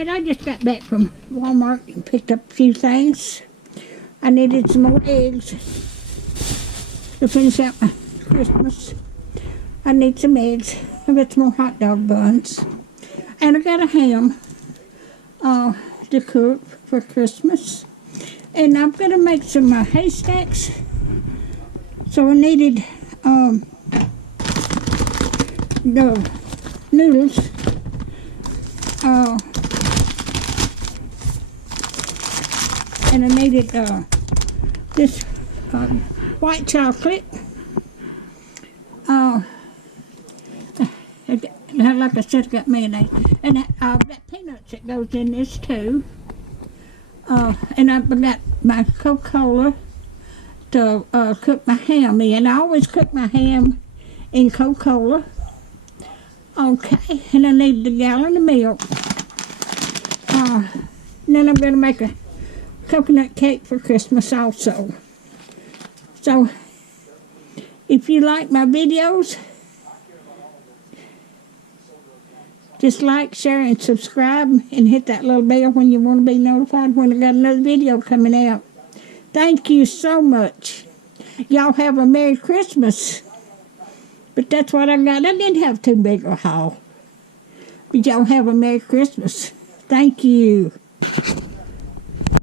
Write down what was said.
Alright, I just got back from Walmart and picked up a few things. I needed some more eggs to finish out my Christmas. I need some eggs. I got some more hot dog buns. And I got a ham to cook for Christmas. And I'm going to make some haystacks. So I needed the noodles. And I needed this white chocolate. Like I said, I got mayonnaise. And I've got peanuts that goes in this too. And I've got my Coca-Cola to cook my ham in. I always cook my ham in Coca-Cola. Okay, and I need a gallon of milk. And then I'm going to make a coconut cake for Christmas also. So, if you like my videos, just like, share, and subscribe, and hit that little bell when you want to be notified when I got another video coming out. Thank you so much. Y'all have a Merry Christmas. But that's what I got. I didn't have too big a haul. But y'all have a Merry Christmas. Thank you.